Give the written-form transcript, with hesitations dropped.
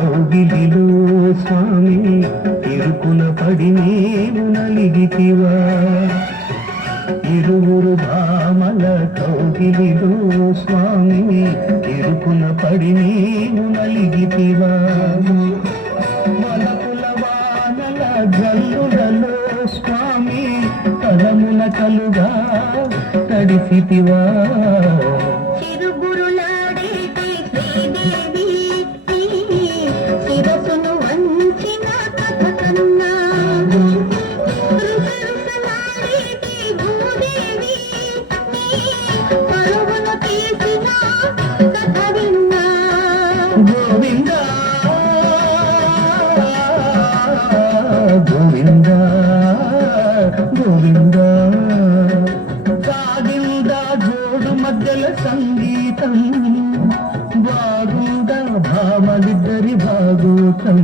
కౌగిలిలో స్వామి ఇరుకున పడి నీవు నలిగితివా ఇరువురు భామల కౌగిలిలో స్వామి ఇరుకున పడి నీవు నలిగితివా వలపుల వానల జల్లులలో స్వామి కలముల కలుగా తడిసితివా గోవింద గోవింద గోవింద సాగింద జోడు మధ్యల సంగీతం బాగుంద భామలిద్దరి భాగోతం